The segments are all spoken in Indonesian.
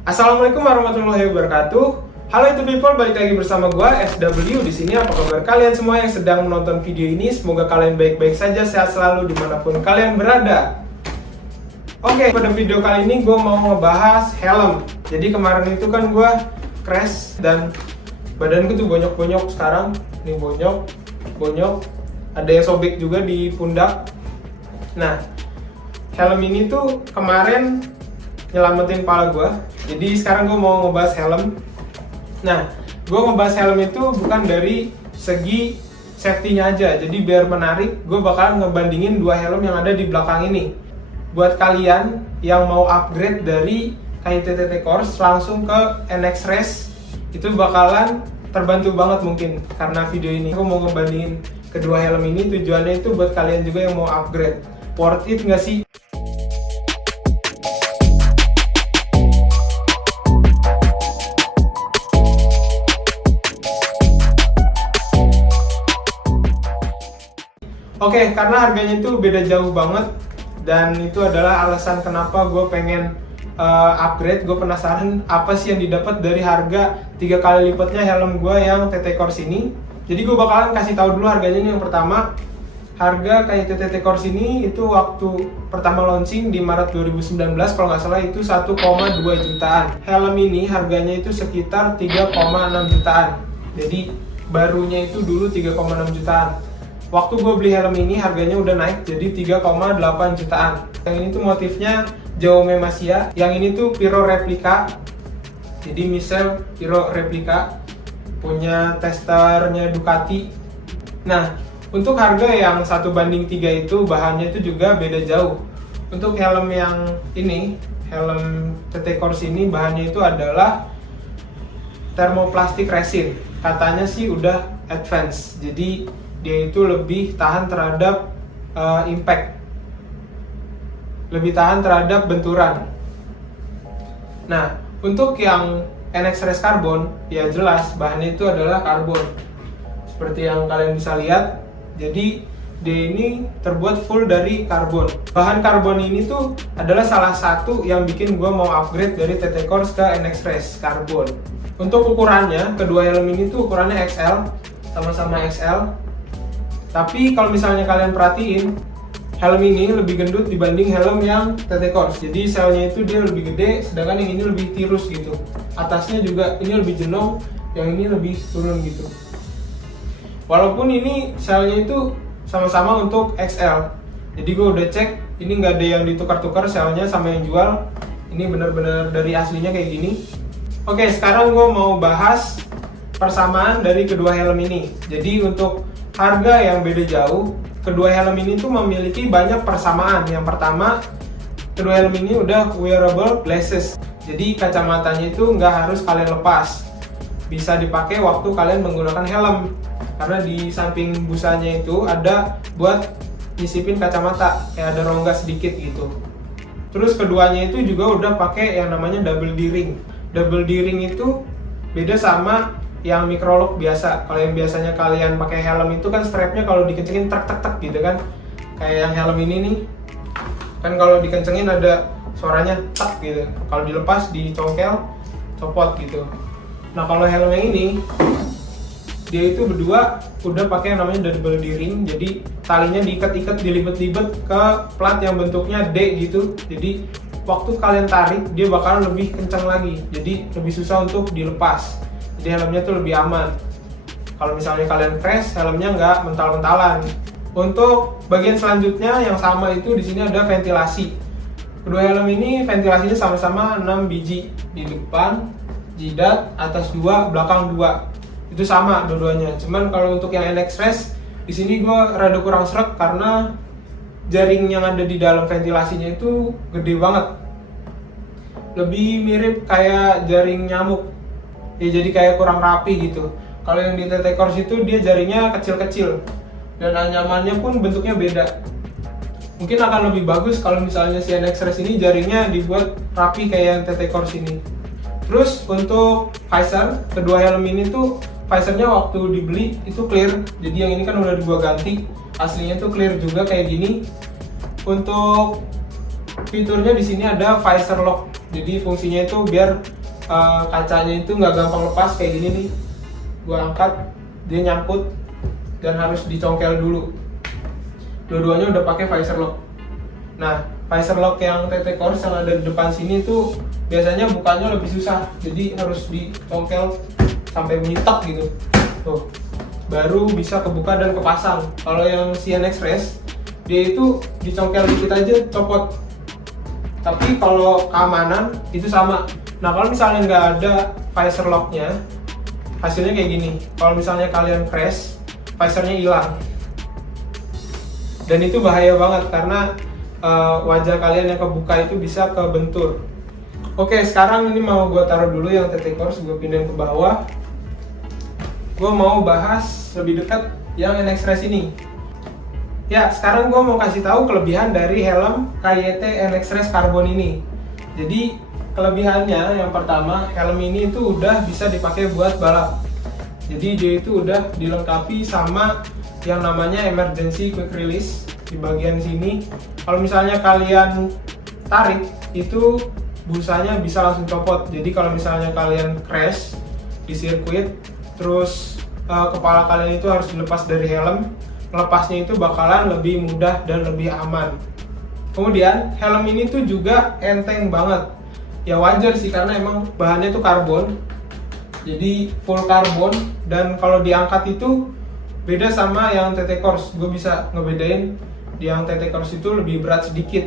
Assalamualaikum warahmatullahi wabarakatuh. Halo itu people, balik lagi bersama gua SW di sini. Apa kabar kalian semua yang sedang menonton video ini? Semoga kalian baik-baik saja, sehat selalu dimanapun kalian berada. Oke, pada video kali ini gue mau ngebahas helm. Jadi kemarin itu kan gue crash dan badanku tuh bonyok-bonyok sekarang. Nih bonyok, ada yang sobek juga di pundak. Nah, helm ini tuh kemarin nyelamatin kepala gue. Jadi sekarang gue mau ngebahas helm. Nah, gue ngebahas helm itu bukan dari segi safety-nya aja. Jadi biar menarik, gue bakalan ngebandingin dua helm yang ada di belakang ini. Buat kalian yang mau upgrade dari KITT Course langsung ke NX Race, itu bakalan terbantu banget mungkin karena video ini. Aku mau ngebandingin kedua helm ini, tujuannya itu buat kalian juga yang mau upgrade. Worth it nggak sih? Oke, karena harganya itu beda jauh banget. Dan itu adalah alasan kenapa gue pengen upgrade. Gue penasaran apa sih yang didapat dari harga 3 kali lipatnya helm gue yang TT Course ini. Jadi gue bakalan kasih tahu dulu harganya nih. Yang pertama, harga kayak TT Course ini itu waktu pertama launching di Maret 2019 kalau nggak salah itu 1,2 jutaan. Helm ini harganya itu sekitar 3,6 jutaan. Jadi barunya itu dulu 3,6 jutaan. Waktu gue beli helm ini harganya udah naik jadi 3,8 jutaan. Yang ini tuh motifnya Jaume Masia. Yang ini tuh Pyro replika. Jadi misal Pyro replika punya testernya Ducati. Nah, untuk harga yang 1:3 itu bahannya itu juga beda jauh. Untuk helm yang ini, helm TT Course ini bahannya itu adalah thermoplastic resin. Katanya sih udah advance. Jadi dia itu lebih tahan terhadap impact, lebih tahan terhadap benturan. Nah, untuk yang NX Race Carbon, ya jelas bahannya itu adalah karbon. Seperti yang kalian bisa lihat, jadi dia ini terbuat full dari karbon. Bahan karbon ini tuh adalah salah satu yang bikin gue mau upgrade dari TT Course ke NX Race Carbon. Untuk ukurannya, kedua helm ini tuh ukurannya XL, sama-sama XL. Tapi kalau misalnya kalian perhatiin, helm ini lebih gendut dibanding helm yang TT Course. Jadi selnya itu dia lebih gede, sedangkan yang ini lebih tirus gitu. Atasnya juga ini lebih jenong, yang ini lebih turun gitu. Walaupun ini selnya itu sama-sama untuk XL. Jadi gue udah cek, ini nggak ada yang ditukar-tukar selnya sama yang jual. Ini benar-benar dari aslinya kayak gini. Oke, sekarang gue mau bahas persamaan dari kedua helm ini. Jadi untuk harga yang beda jauh, kedua helm ini tuh memiliki banyak persamaan. Yang pertama, kedua helm ini udah wearable glasses. Jadi kacamatanya itu nggak harus kalian lepas, bisa dipakai waktu kalian menggunakan helm. Karena di samping busanya itu ada buat nyisipin kacamata, kayak ada rongga sedikit gitu. Terus keduanya itu juga udah pakai yang namanya double D-ring. Double D-ring itu beda sama yang microlock biasa. Kalau yang biasanya kalian pakai helm itu kan strapnya kalau dikencengin tek gitu kan, kayak yang helm ini nih kan kalau dikencengin ada suaranya tak gitu, kalau dilepas dicongkel copot gitu. Nah, kalau helm yang ini dia itu berdua udah pakai yang namanya double D-ring. Jadi talinya diikat-ikat, dilibet-libet ke plat yang bentuknya D gitu. Jadi waktu kalian tarik dia bakalan lebih kencang lagi, jadi lebih susah untuk dilepas. Jadi helmnya tuh lebih aman. Kalau misalnya kalian crash, helmnya nggak mental-mentalan. Untuk bagian selanjutnya yang sama itu di sini ada ventilasi. Kedua helm ini ventilasinya sama-sama 6 biji di depan, jidat, atas 2, belakang 2. Itu sama dua-duanya. Cuman kalau untuk yang NX Race di sini gue rada kurang sreg karena jaring yang ada di dalam ventilasinya itu gede banget. Lebih mirip kayak jaring nyamuk. Ya jadi kayak kurang rapi gitu. Kalau yang di TT Course itu dia jaringnya kecil-kecil dan anyamannya pun bentuknya beda. Mungkin akan lebih bagus kalau misalnya si NX Race ini jaringnya dibuat rapi kayak yang TT Course ini. Terus untuk visor, kedua helm ini tuh visornya waktu dibeli itu clear. Jadi yang ini kan udah gua ganti, aslinya tuh clear juga kayak gini. Untuk fiturnya di sini ada visor lock. Jadi fungsinya itu biar kacanya itu nggak gampang lepas kayak gini nih. Gua angkat, dia nyangkut dan harus dicongkel dulu. Dua-duanya udah pakai visor lock. Nah, visor lock yang TT Course yang ada di depan sini tuh biasanya bukanya lebih susah. Jadi harus dicongkel sampai bunyi tek gitu. Tuh, baru bisa kebuka dan kepasang. Kalau yang si NX Race, dia itu dicongkel dikit aja copot. Tapi kalau keamanan itu sama. Nah, kalau misalnya nggak ada visor locknya, hasilnya kayak gini. Kalau misalnya kalian crash, visornya hilang. Dan itu bahaya banget karena wajah kalian yang kebuka itu bisa kebentur. Oke, sekarang ini mau gue taruh dulu yang TT Course, gue pindahin ke bawah. Gue mau bahas lebih dekat yang NX Race ini. Ya, sekarang gue mau kasih tahu kelebihan dari helm KYT NX Race Carbon ini. Jadi kelebihannya yang pertama, helm ini itu udah bisa dipakai buat balap. Jadi dia itu udah dilengkapi sama yang namanya emergency quick release di bagian sini. Kalau misalnya kalian tarik, itu busanya bisa langsung copot. Jadi kalau misalnya kalian crash di sirkuit, terus kepala kalian itu harus dilepas dari helm, melepasnya itu bakalan lebih mudah dan lebih aman. Kemudian helm ini tuh juga enteng banget. Ya wajar sih karena emang bahannya itu karbon. Jadi full karbon, dan kalau diangkat itu beda sama yang TT Course. Gue bisa ngebedain yang TT Course itu lebih berat sedikit.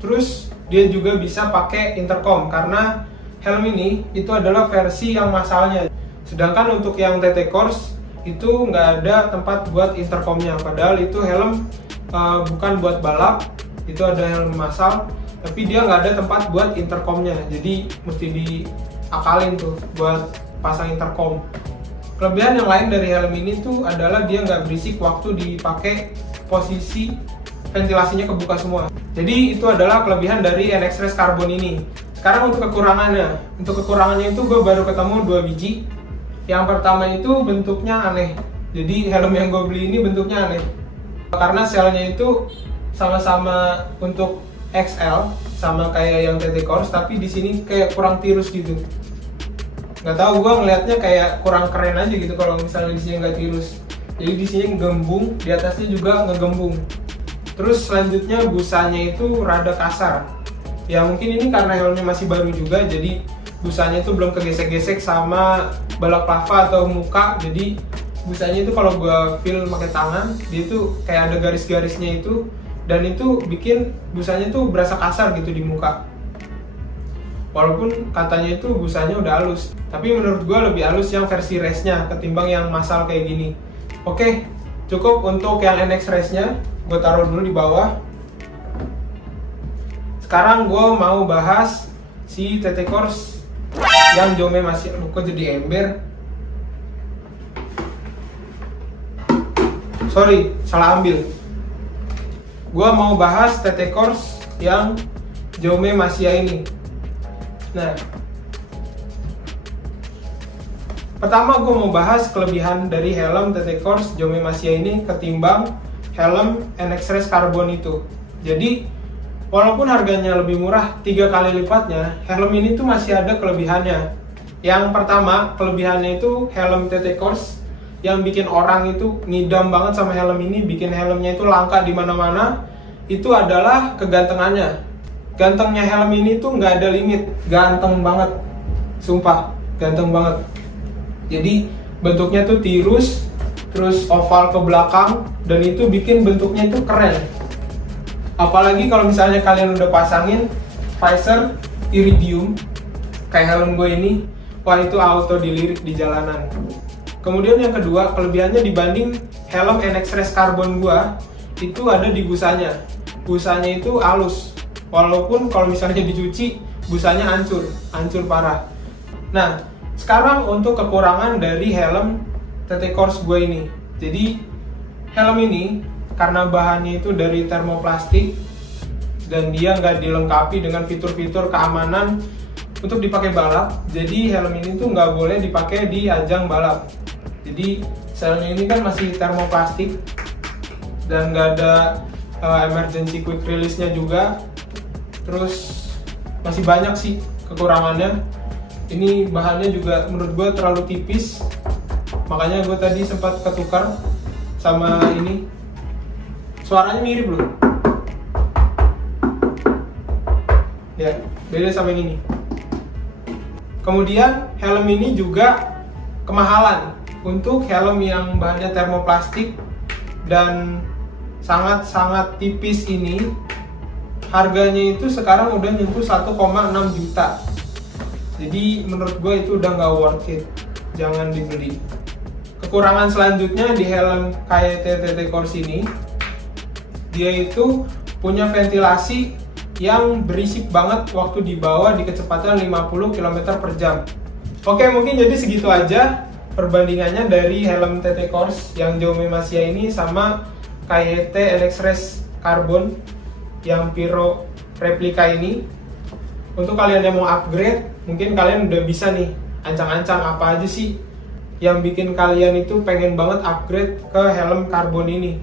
Terus dia juga bisa pakai intercom karena helm ini itu adalah versi yang masalnya. Sedangkan untuk yang TT Course itu nggak ada tempat buat intercomnya. Padahal itu helm bukan buat balap, itu ada helm massal, tapi dia nggak ada tempat buat intercomnya. Jadi mesti diakalin tuh buat pasang intercom. Kelebihan yang lain dari helm ini tuh adalah dia nggak berisik waktu dipakai, posisi ventilasinya kebuka semua. Jadi itu adalah kelebihan dari NX Race Carbon ini. Sekarang untuk kekurangannya. Untuk kekurangannya itu gue baru ketemu 2 biji. Yang pertama itu bentuknya aneh. Jadi helm yang gue beli ini bentuknya aneh. Karena selnya itu sama-sama untuk XL, sama kayak yang TT Course, tapi di sini kayak kurang tirus gitu. Nggak tahu, gue ngelihatnya kayak kurang keren aja gitu kalau misalnya di sini nggak tirus. Jadi di sini ngegembung, di atasnya juga ngegembung. Terus selanjutnya busanya itu rada kasar. Ya mungkin ini karena helmnya masih baru juga, jadi busanya itu belum kegesek-gesek sama balap lava atau muka. Jadi busanya itu kalau gue feel pakai tangan, dia itu kayak ada garis-garisnya itu, dan itu bikin busanya itu berasa kasar gitu di muka. Walaupun katanya itu busanya udah halus, tapi menurut gue lebih halus yang versi race-nya ketimbang yang massal kayak gini. Oke, cukup untuk yang NX Race-nya. Gue taruh dulu di bawah. Sekarang gue mau bahas si TT Course yang jome masih, kok jadi ember? Sorry, salah ambil. Gue mau bahas TT Course yang jome Masia ini. Nah, pertama gue mau bahas kelebihan dari helm TT Course Jome Masia ini ketimbang helm NX Race Carbon itu. Jadi walaupun harganya lebih murah 3 kali lipatnya, helm ini tuh masih ada kelebihannya. Yang pertama, kelebihannya itu helm TT Course yang bikin orang itu ngidam banget sama helm ini, bikin helmnya itu langka di mana-mana, itu adalah kegantengannya. Gantengnya helm ini tuh nggak ada limit, ganteng banget, sumpah, ganteng banget. Jadi bentuknya tuh tirus, terus oval ke belakang, dan itu bikin bentuknya itu keren. Apalagi kalau misalnya kalian udah pasangin visor iridium kayak helm gue ini, wah itu auto dilirik di jalanan. Kemudian yang kedua, kelebihannya dibanding helm NX Race Carbon gue, itu ada di busanya. Busanya itu halus, walaupun kalau misalnya dicuci busanya hancur parah. Nah, sekarang untuk kekurangan dari helm TT Course gue ini. Jadi helm ini karena bahannya itu dari termoplastik dan dia nggak dilengkapi dengan fitur-fitur keamanan untuk dipakai balap. Jadi helm ini tuh nggak boleh dipakai di ajang balap. Jadi selnya ini kan masih termoplastik dan nggak ada emergency quick release-nya juga. Terus masih banyak sih kekurangannya. Ini bahannya juga menurut gue terlalu tipis, makanya gue tadi sempat ketukar sama ini. Suaranya mirip loh ya, beda sama yang ini. Kemudian helm ini juga kemahalan. Untuk helm yang bahannya termoplastik dan sangat-sangat tipis ini, harganya itu sekarang udah nyentuh 1,6 juta. Jadi menurut gue itu udah nggak worth it, jangan dibeli. Kekurangan selanjutnya di helm KYT TT Course ini, dia itu punya ventilasi yang berisik banget waktu dibawa di kecepatan 50 km per jam. Oke, mungkin jadi segitu aja perbandingannya dari helm TT Course yang Xiaomi Masya ini sama KYT NX Race Carbon yang Piro replika ini. Untuk kalian yang mau upgrade, mungkin kalian udah bisa nih ancang-ancang apa aja sih yang bikin kalian itu pengen banget upgrade ke helm karbon ini.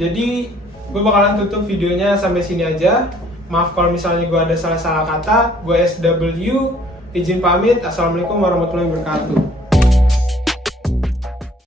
Jadi gue bakalan tutup videonya sampai sini aja. Maaf kalau misalnya gue ada salah-salah kata. Gue SW, izin pamit. Assalamualaikum warahmatullahi wabarakatuh.